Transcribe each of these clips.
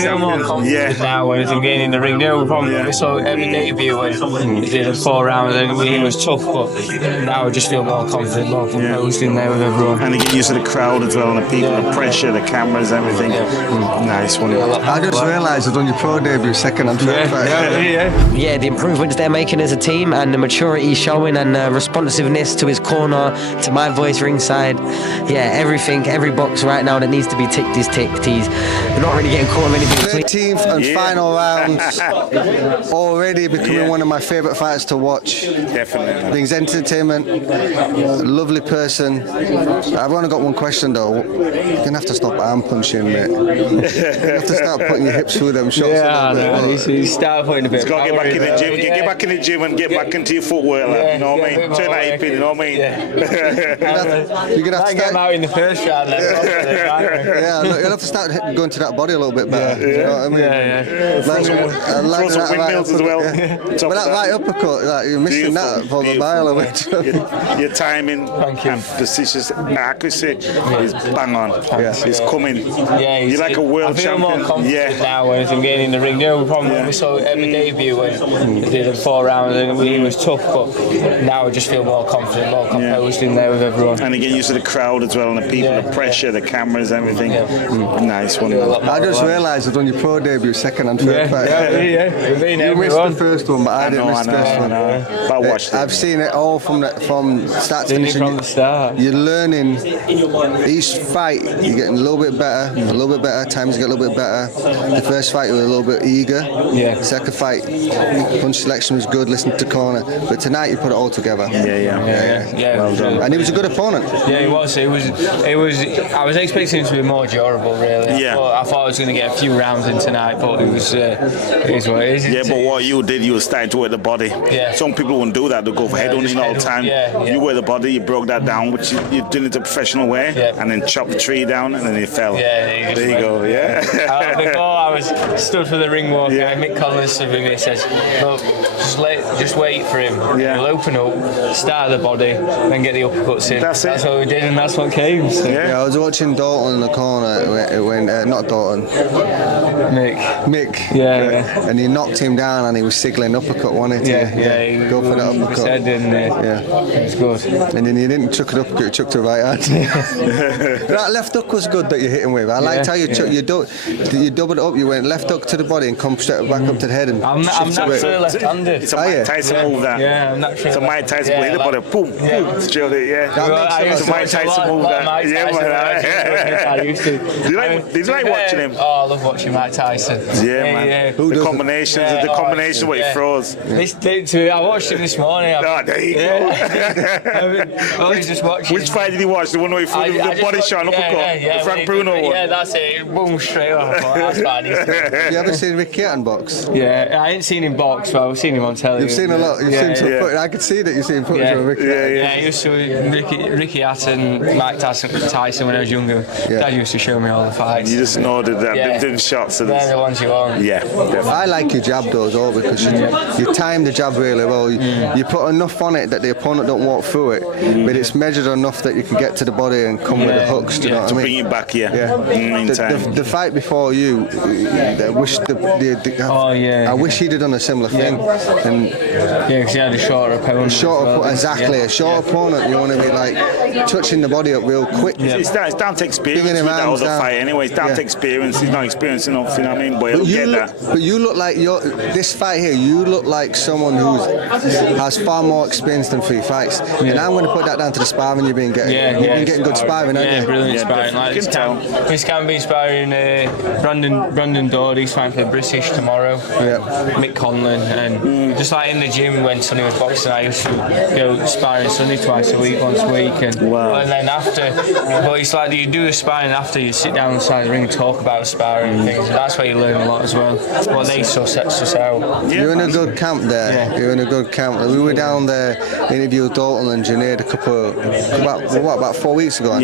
feel more confident now when I'm getting in the ring. We saw every debut when he did a 4 rounds and he was tough, but now I just feel more confident, more composed in there with everyone. And you get used to the crowd as well, and the people, the pressure, the cameras, everything. Nice one. I just realised I've done your pro debut second and third fight. Yeah, the improvements they're making as a team and the maturity showing and responsiveness to his corner, to my voice ringside. Yeah, everything, every box right now that needs to be ticked is ticked. They're not really getting caught with anything. 13th and final rounds, already becoming one of my favourite fights to watch. Definitely. Brings entertainment, lovely person. I've only got one question though. You're going to have to stop arm punching, mate. You have to start putting your hips through them shots. Yeah, I know. He's started putting a bit. He's got to get back in the gym. Get back in the gym and get back into your footwork, lad. You know what I mean? Turn that hip in, you know what I mean? You're going to have to get him out in the first round. Yeah, you'll have to start going to that body a little bit better. You know what I mean? Throw some windmills as well. But that right uppercut, like, you're missing that for the mile away. Your timing and precision accuracy is bang on. It's coming. You're like a world champion. I feel more confident now when I'm getting in the ring. We saw every debut when he did a 4 rounds and he was tough, but now I just feel more confident, more composed in there with everyone. And you get used to the crowd as well, and the people, the pressure, the cameras, everything. Nice one. I just realised I've done your pro debut second and third fight. You missed the first one, but I didn't miss the first one. But I watched it. I've seen it all from start to finish. From the start. You're learning each fight. You're getting a little bit better, times get a little bit better. The first fight you were a little bit eager. Yeah. Second fight, punch selection was good, listening to corner. But tonight you put it all together. Yeah. Well done. And he was a good opponent. Yeah, he was. It was. I was expecting him to be more durable, really. I thought I was going to get a few rounds in tonight, but it was. It is what it is. Yeah, but what you did, you were starting to work the body. Yeah. Some people wouldn't do that. They go for head-hunting all the time. You work the body, you broke that down, which you did it a professional way, and then chopped the tree down, and then it fell. Yeah, there you go. Yeah. Before I was stood for the ring walk, Mick Collins said to me, he says, "Look, just wait for him. He'll open up, start the body, then get the uppercuts in." That's what we did, and that's what came. So. Yeah, I was watching Dalton in the corner. Not Dalton. Mick. Yeah. And he knocked him down, and he was signaling uppercut, wasn't he? Yeah. Go for that uppercut. Said, it was good. And then he didn't chuck it uppercut, he chucked the right hand. That left hook was good that you hit him with. I liked how you doubled it up. You went left hook to the body and come straight back up to the head. And I'm naturally left-handed. It's a Mike Tyson move, that. Yeah, I'm naturally. It's a Mike Tyson move. Hit the body, boom, straight it. That it's a Mike Tyson move, that. Did you like watching him? Oh, I love watching Mike Tyson. Yeah, man. The combination, what he throws. I watched him this morning. There you go. I was just watching. Which fight did he watch? The one where he threw the body shot and uppercut? The Frank Bruno one? Yeah, that's it. Boom, straight off. That's fine. You ever seen Ricky Hatton box? Yeah, I ain't seen him box, but I've seen him on television. You've seen a lot. You've seen some footage. I could see that you've seen footage of Ricky Hatton. Yeah, I used to Ricky Hatton, Mike Tyson when I was younger. Dad used to show me all the fights. You just know that them shots. They're the ones you want. Yeah, definitely. I like your jab though as well, because you time the jab really well. You put enough on it that the opponent don't walk through it, but it's measured enough that you can get to the body and come with the hooks. Do you know what I mean? Bring it back, The fight before you, I wish he'd have done a similar thing. And because he had a shorter opponent. A short opponent. You want to be like touching the body up real quick. It's down to experience with that other fight anyway. It's down to experience. He's not experienced enough, you know what I mean? But he'll get that. But you look like this fight here, you look like someone who has far more experience than 3 fights. And I'm going to put that down to the sparring you've been getting. You've been getting good sparring, haven't you? Brilliant sparring. This can be sparring Brandon Doherty's fighting for the British tomorrow. Mick Conlon, and just like in the gym when Sonny was boxing, I used to go sparring Sonny twice a week, once a week, and then after. But it's like you do the sparring after, you sit down inside the ring and talk about sparring and things. And that's where you learn a lot as well. What they saw sets us out. You're in a good camp there. You're in a good camp. We were down there, interviewed Dalton and Junaid about 4 weeks ago. 4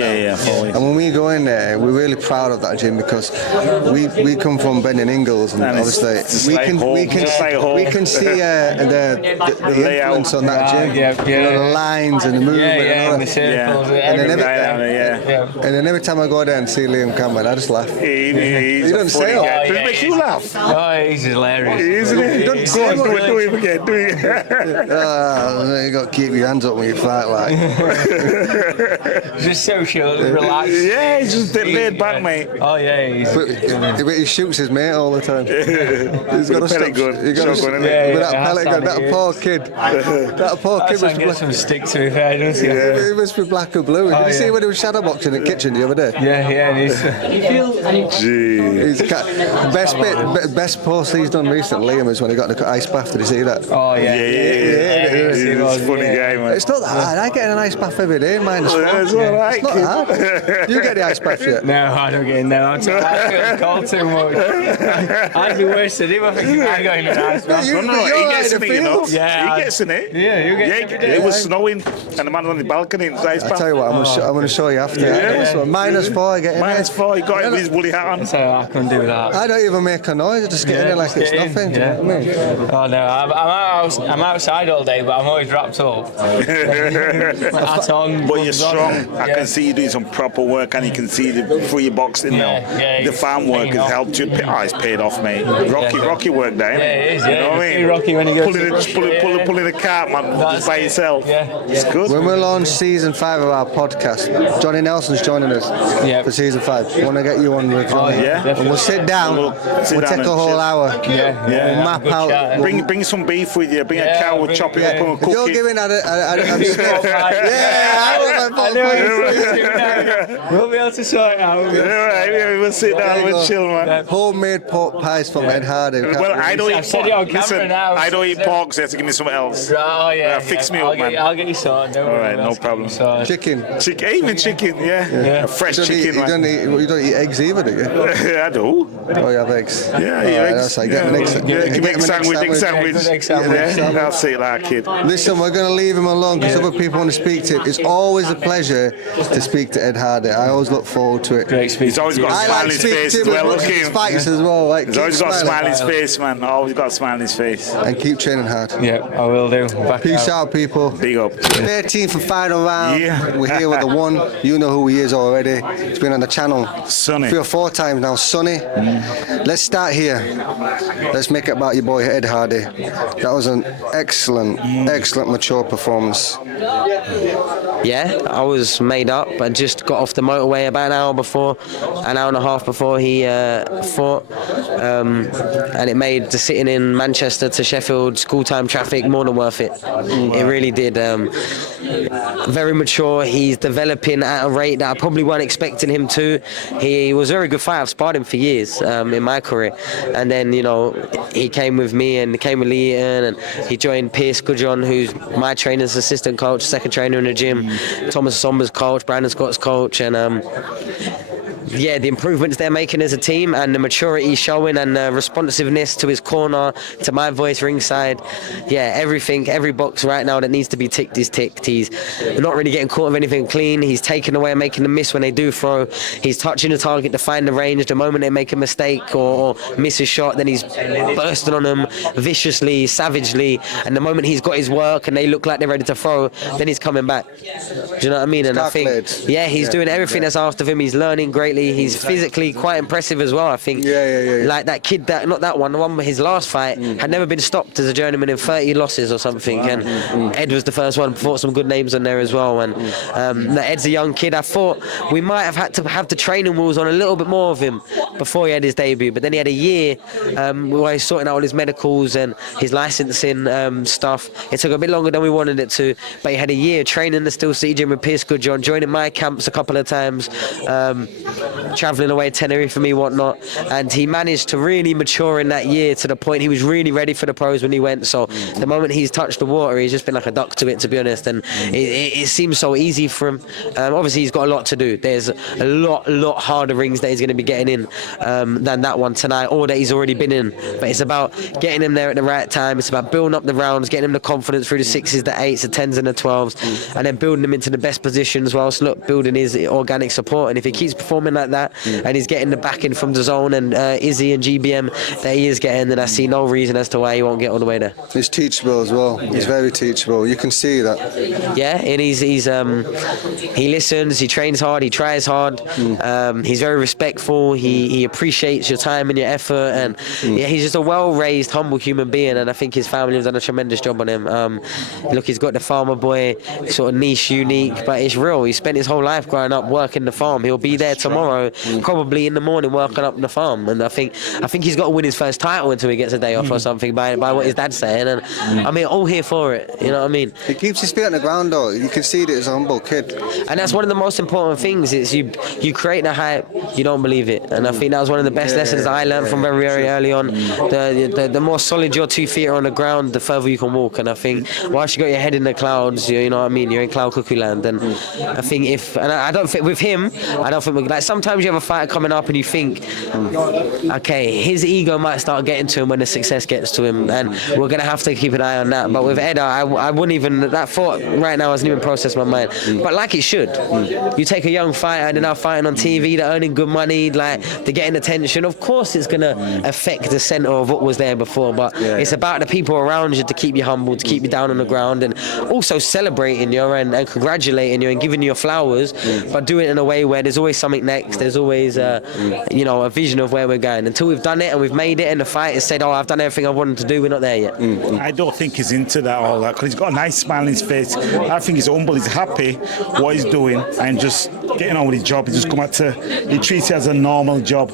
weeks. And when we go in there, we're really proud of that gym because we come from Bendon Ingalls, and obviously we can see the influence on that gym. The lines and the movement and the circles. And then every time I go there and see Liam Campbell, I just laugh. He doesn't say jail. Does it make you laugh? Oh, he's hilarious. Isn't it? Go on, do it again. Do it. You got to keep your hands up when you fight, like. Just so chill, relaxed. Yeah, he's just laid back, mate. Oh yeah, But he shoots his mate all the time. He's got to stop. Gun. He's got to stop. With that pellet gun, that poor kid. That poor kid must get some stick to be fair, doesn't he? He must be black and blue. Did you see when he was shadowboxing in the kitchen the other day? Yeah, and He's best post he's done recently, Liam, is when he got the ice bath. Did you see that? Oh yeah. He's a funny guy, man. It's not that hard. I get an ice bath every day, minus one. It's all right, It's not hard. You get the ice bath yet? No, I don't get in there. I feel cold too much. I'd be worse than him. I think I got in an ice bath. No, he gets in it, you know. Yeah, he gets in it. Yeah, you get in it. It was snowing, and the man on the balcony in his ice bath. I tell you what, I'm going to show you after. -4, I get in -4, he got it with his woolly hat on. So I couldn't do that. I don't even make a noise. I just get in there like it's nothing. Do you know what I mean? Oh no, I'm outside all day, but I'm always wrapped up. Hat on. But you're strong. I can see you doing some proper work, and you can see through your boxing now. The farm work has helped you. Oh, it's paid off, mate. Rocky work there, isn't it? Yeah, it is. You know what I mean? Rocky when he goes pulling a cart, man, just by yourself. Yeah. It's good. When we launch season 5 of our podcast, Johnny Nelson's joining us for season 5. Want to get you on with Johnny? And we'll sit down. We'll take a whole hour. We'll map out. Bring some beef with you. Bring a cow. We'll chop it up and cook it. You're giving I We'll be able to sort it out. We'll sit down. We'll chill, man. Homemade pork pies from Ed Hardy. Well, I don't eat pork. Listen, I don't eat pork, so you have to give me something else. Oh yeah. Fix me up, man. I'll get you sorted. All right, no problem. Chicken. Even chicken, a fresh chicken, man. You don't eat eggs either, do you? I do. Oh, you have eggs? Yeah, eggs. Get an egg sandwich. I'll say it like a kid. Listen, we're going to leave him alone because other people want to speak to him. It's always a pleasure to speak to Ed Hardy. I always look forward to it. Great speech. He's always got a smile on his face as well. Look at him. Fights as well. He's always got a smile on his face, man. Always got a smile on his face. And keep training hard. Yeah, I will do. Peace out, people. Big up. 13th and final round. Yeah. We're here with the one. You know who he is already. He's been on the channel Sonny. 3 or 4 times now. Sonny. Let's start here. Let's make it about your boy Ed Hardy. That was an excellent mature performance. Yeah, I was made up. I just got off the motorway about an hour and a half before he fought, and it made the sitting in Manchester to Sheffield school time traffic more than worth it. It really did. Very mature. He's developing at a rate that I probably weren't expecting him to. He was a very good fighter. I've sparred him for years in my career, and then he came with me and came with Lee Eaton, and he joined Pierce Goodjohn, who's my trainer's assistant coach, second trainer in the gym, Thomas Somber's coach, Brandon Scott's coach, and the improvements they're making as a team and the maturity showing and the responsiveness to his corner, to my voice ringside. Every box right now that needs to be ticked is ticked. He's not really getting caught with anything clean. He's taking away and making them miss when they do throw. He's touching the target to find the range. The moment they make a mistake or miss a shot, then he's bursting on them viciously, savagely. And the moment he's got his work and they look like they're ready to throw, then he's coming back. Do you know what I mean? And I think, he's doing everything that's asked of him. He's learning greatly. He's physically quite impressive as well, I think. Like that kid, the one his last fight had never been stopped as a journeyman in 30 losses or something. And Ed was the first one, fought some good names on there as well. And Ed's a young kid. I thought we might have had to have the training wheels on a little bit more of him before he had his debut. But then he had a year where he's sorting out all his medicals and his licensing stuff. It took a bit longer than we wanted it to, but he had a year training the Steel City Gym with Pierce Goodjohn, joining my camps a couple of times. Travelling away Tenerife for me, whatnot, and he managed to really mature in that year to the point he was really ready for the pros when he went. So the moment he's touched the water, he's just been like a duck to it, to be honest, and it seems so easy for him. Obviously he's got a lot to do. There's a lot harder rings that he's going to be getting in than that one tonight, or that he's already been in, but it's about getting him there at the right time. It's about building up the rounds, getting him the confidence through the 6s, the 8s, the 10s and the 12s, and then building him into the best positions whilst building his organic support. And if he keeps performing like that, and he's getting the backing from DAZN and Izzy and GBM that he is getting, then I see no reason as to why he won't get all the way there. He's teachable as well. He's very teachable. You can see that. Yeah, and he listens, he trains hard, he tries hard. He's very respectful. He appreciates your time and your effort, and yeah, he's just a well-raised, humble human being. And I think his family have done a tremendous job on him. Look, he's got the farmer boy, sort of niche, unique, but it's real. He spent his whole life growing up working the farm. He'll be there tomorrow, probably in the morning, working up the farm. And I think he's got to win his first title until he gets a day off or something by what his dad's saying. And I mean, all here for it. You know what I mean? He keeps his feet on the ground, though. You can see that he's a humble kid. And that's one of the most important things. Is you create the hype, you don't believe it. And I think that was one of the best lessons I learned from very early on. The more solid your 2 feet are on the ground, the further you can walk. And I think once you got your head in the clouds, you know what I mean, you're in cloud cuckoo land. And I think I don't think with him, like sometimes you have a fighter coming up and you think, okay, his ego might start getting to him when the success gets to him, and we're gonna have to keep an eye on that. But with Eda, I wouldn't even, that thought right now hasn't even processed my mind. But like it should. You take a young fighter and they're now fighting on TV, they're earning good money, like they're getting attention. Of course it's gonna affect the centre of what was there before, but it's about the people around you to keep you humble, to keep you down on the ground, and also celebrating you and congratulating you and giving you your flowers, but do it in a way where there's always something next. There's always a vision of where we're going. Until we've done it and we've made it and the fight has said, oh, I've done everything I wanted to do, we're not there yet. I don't think he's into that all that, because he's got a nice smile on his face. I think he's humble, he's happy what he's doing and just getting on with his job. He just come out he treats it as a normal job.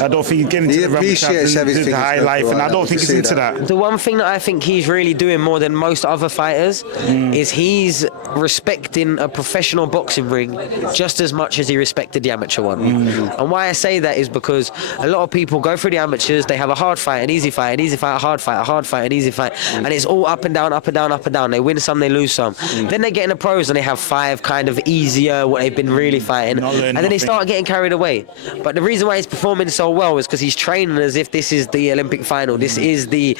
I don't think he's getting into the high life, and I don't think he's into that. The one thing that I think he's really doing more than most other fighters is he's respecting a professional boxing ring just as much as he respected the amateur one. And why I say that is because a lot of people go through the amateurs, they have a hard fight, an easy fight, an easy fight, a hard fight, a hard fight, an easy fight, and it's all up and down, up and down, up and down. They win some, they lose some. Then they get in the pros and they have 5 kind of easier, what they've been really fighting, and then they start getting carried away. But the reason why he's performing so well is because he's training as if this is the Olympic final. This is the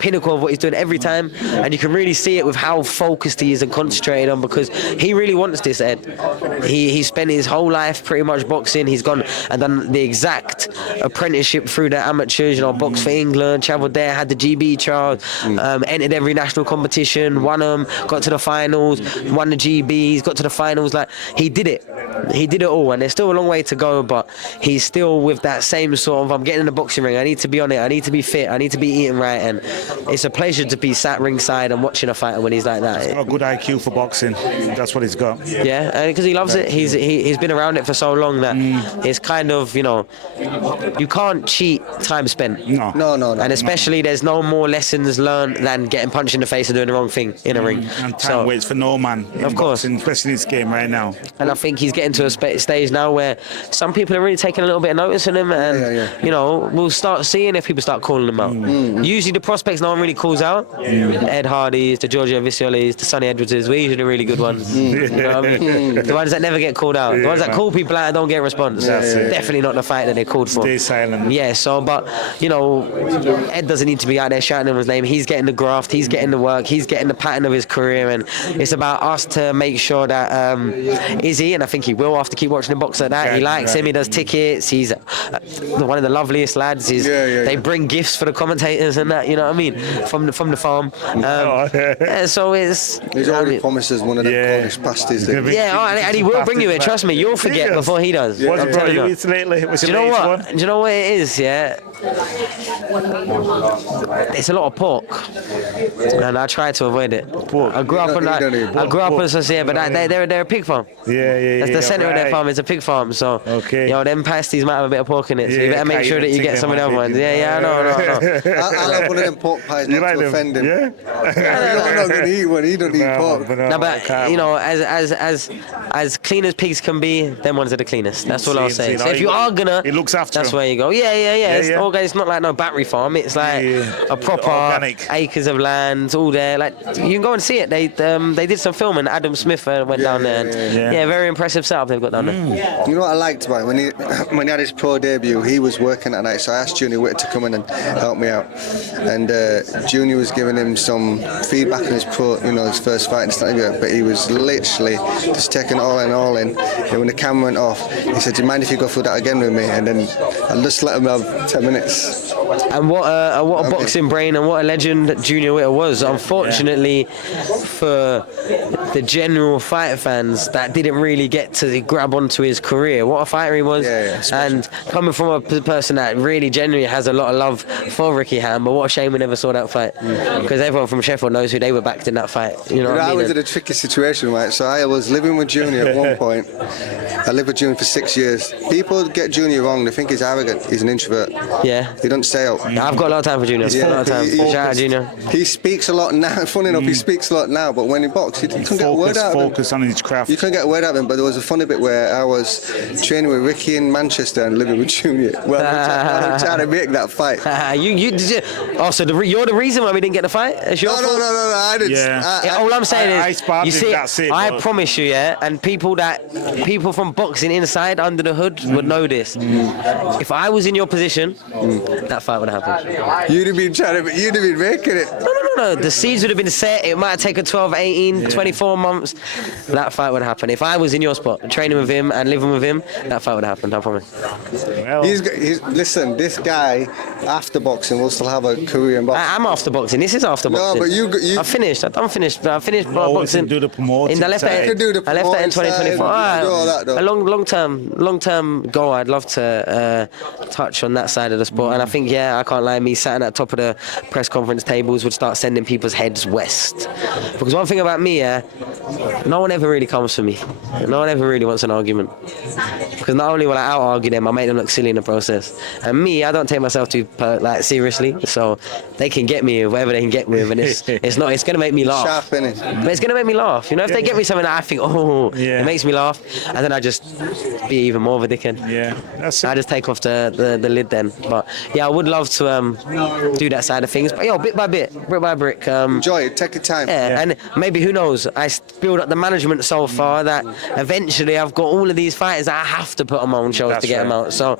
pinnacle of what he's doing every time, and you can really see it with how focused he is and concentrated on, because he really wants this, Ed. He spent his whole life pretty much boxing. He's gone and done the exact apprenticeship through the amateurs, boxed for England, travelled there, had the GB trials, entered every national competition, won them, got to the finals, won the GBs, got to the finals. Like, he did it. He did it all, and there's still a long way to go, but he's still with that same sort of, I'm getting in the boxing ring, I need to be on it, I need to be fit, I need to be eating right, and it's a pleasure to be sat ringside and watching a fighter when he's like that. He's got a good IQ for boxing. That's what he's got. Yeah, and because he loves it. He's been around it for so long that it's kind of, you can't cheat time spent. No. And especially there's no more lessons learned than getting punched in the face and doing the wrong thing in a ring. And time waits for no man. Of course. Boxing, especially in this game right now. And I think he's getting to a stage now where some people are really taking a little bit of notice of him, and we'll start seeing if people start calling him out. Usually the prospects no one really calls out. Ed Hardy's, the Giorgio Viciolis, the Sonny Edwardses, we're usually the really good ones. You know what I mean? The ones that never get called out. The ones that call people out and don't get a response. Definitely not the fight that they called for. Stay silent. Yeah, so, but, Ed doesn't need to be out there shouting his name. He's getting the graft, he's getting the work, he's getting the pattern of his career, and it's about us to make sure that Izzy, and I think he will after keep watching him box like that, he likes him, he does tickets, he's one of the loveliest lads. They bring gifts for the commentators and that, you know what I mean, from the farm. So he's already promised us one of the Cornish pasties. And he will bring you it, trust me, you'll forget before he does. What's brought you lately? Do you know what? Do you know what it is, yeah? It's a lot of pork, and I try to avoid it. Pork. I grew up on that. I grew up on but they're a pig farm. That's the centre of their farm. It's a pig farm, so them pasties might have a bit of pork in it. So you better make sure that you get some of the other ones. I know. I'll have one of them pork pies not to offend him. Yeah? I'm not going to eat one. He don't eat pork. No, but as clean as pigs can be, them ones are the cleanest. That's all I'll say. So if you are gonna, he looks after that's them. where you go. Yeah. It's not like no battery farm. It's like a proper organic acres of land, all there. Like you can go and see it. They did some filming. Adam Smith went down there. And, very impressive setup they've got down there. You know what I liked about it? When he had his pro debut, he was working at night, so I asked Junior Witter to come in and help me out. And Junior was giving him some feedback on his his first fight and stuff, but he was literally just taking all in. And when the camera went off, he said, "Do you mind if you go through that again with me?" And then I just let him have 10 minutes. And what a boxing brain and what a legend Junior Witter was. Unfortunately, for the general fighter fans that didn't really get to grab onto his career, what a fighter he was. And coming from a person that really genuinely has a lot of love for Ricky Hatton, but what a shame we never saw that fight, because everyone from Sheffield knows who they were backed in that fight. You know what I mean? I was in a tricky situation, right? So I was living with Junior at one point. I lived with Junior for 6 years. People get Junior wrong. They think he's arrogant. He's an introvert. Yeah. He doesn't say out. I've got a lot of time for Junior. A lot of time. Shout out Junior. He speaks a lot now. Funny enough, he speaks a lot now, but when he boxed, he couldn't get a word out of him. Focus on his craft. You couldn't get a word out of him, but there was a funny bit where I was training with Ricky in Manchester and living with Junior. Well, I'm trying to make that fight. You're the reason why we didn't get the fight? No, I didn't. Yeah. All I'm saying is, you see, I promise you, and people from boxing inside under the hood would know this. If I was in your position, that fight would have happened. You'd have been making it. No. The seeds would have been set. It might have taken 12, 18, 24 months. That fight would happen. If I was in your spot, training with him and living with him, that fight would happen. I promise. Listen, this guy after boxing will still have a career in boxing. I'm after boxing. This is after boxing. No, but you. I'm finished. I'm finished. I finished boxing. Do the promoting. I left that in 2024. A long term goal. I'd love to touch on that side of the sport. And I think, I can't lie. Me sat at the top of the press conference tables would start sending people's heads west. Because one thing about me, no one ever really comes for me. No one ever really wants an argument. Because not only will I out argue them, I make them look silly in the process. And me, I don't take myself too seriously. So they can get me with whatever they can get me with, and it's going to make me laugh. Sharp, innit? But it's going to make me laugh. If they get me something that I think, it makes me laugh, and then I just be even more of a dickhead. I just take off the lid then. But I would love to do that side of things. But bit by bit, brick by brick. Enjoy it. Take your time. And maybe, who knows, I build up the management so far that eventually I've got all of these fighters that I have to put on my own shows to get them out. So,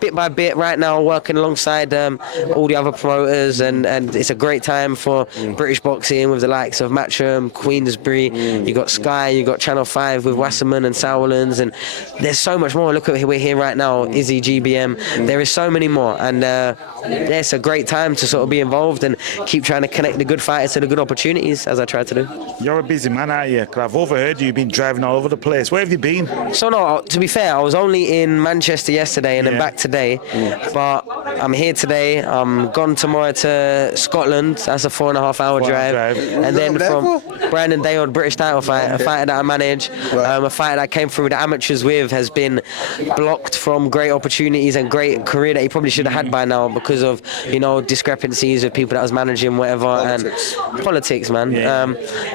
bit by bit, right now, working alongside all the other promoters, and it's a great time for British boxing with the likes of Matchroom, Queensbury. You got Sky, you got Channel 5 with Wasserman and Sauerlands, and there's so much more. Look at who we're here right now, Izzy, GBM. There is so many more, and it's a great time to sort of be involved and keep trying to connect the good fighters to the good opportunities, as I try to do. You're a busy man, aren't you? Because I've overheard you've been driving all over the place. Where have you been? So no, to be fair, I was only in Manchester yesterday and then back today. But I'm here today. I'm gone tomorrow to Scotland. That's a 4.5 hour drive. And then from Brandon Day, British title fight, a fighter that I manage, a fighter that I came through the amateurs with, has been blocked from great opportunities and great career that he probably should have had by now because of discrepancies with people that was managing, whatever, politics, man.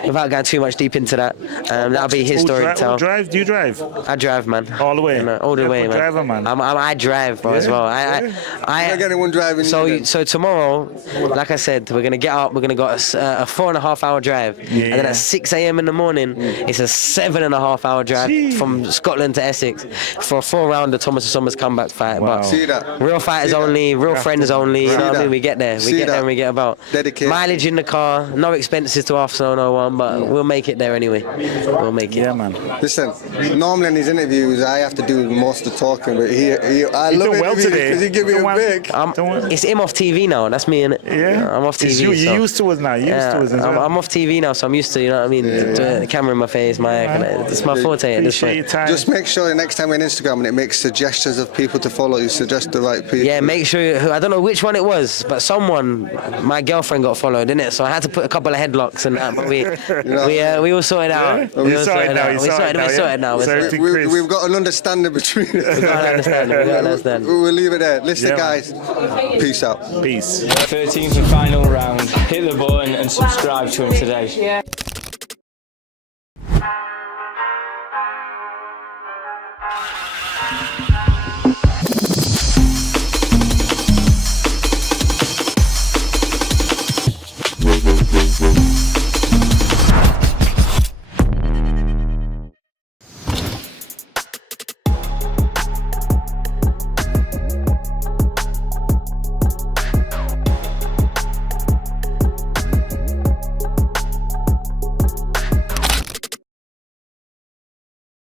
Without going too much deep into that, that'll be his story to tell. Do you drive? I drive, man. All the way? All the way, man. Driver, man. I drive, bro, as well. I get anyone driving. So tomorrow, like I said, we're gonna get up. We're gonna go a 4.5 hour drive, and then at 6 a.m. in the morning, it's a 7.5 hour drive from Scotland to Essex for a 4-rounder Thomas & Somers comeback fight. Wow. But See that? real fighters only, real friends only. You know what I mean? We get there. We get there and we get about. Dedicated. Mileage in the car, no expenses to Arsenal, no one, but we'll make it there anyway. We'll make it. Yeah, man. Listen, normally in these interviews I have to do most of the talking, but I love it because he give me a big. It's him off TV now. That's me, innit? Yeah. I'm off TV. You're used to us now. I'm off TV now, so I'm used to, you know what I mean? The camera in my face, it's my forte at this point. Just make sure the next time we're on Instagram and it makes suggestions of people to follow, you suggest the right people. Yeah, make sure. I don't know which one it was, but my girlfriend got followed, didn't it? So I had to put a couple of headlocks and that, but we all sorted out. We sorted now. We've got an understanding between us. We've got an understanding. We'll leave it there. Listen, guys. Peace out. Peace. 13th and final round. Hit the button and subscribe to him today.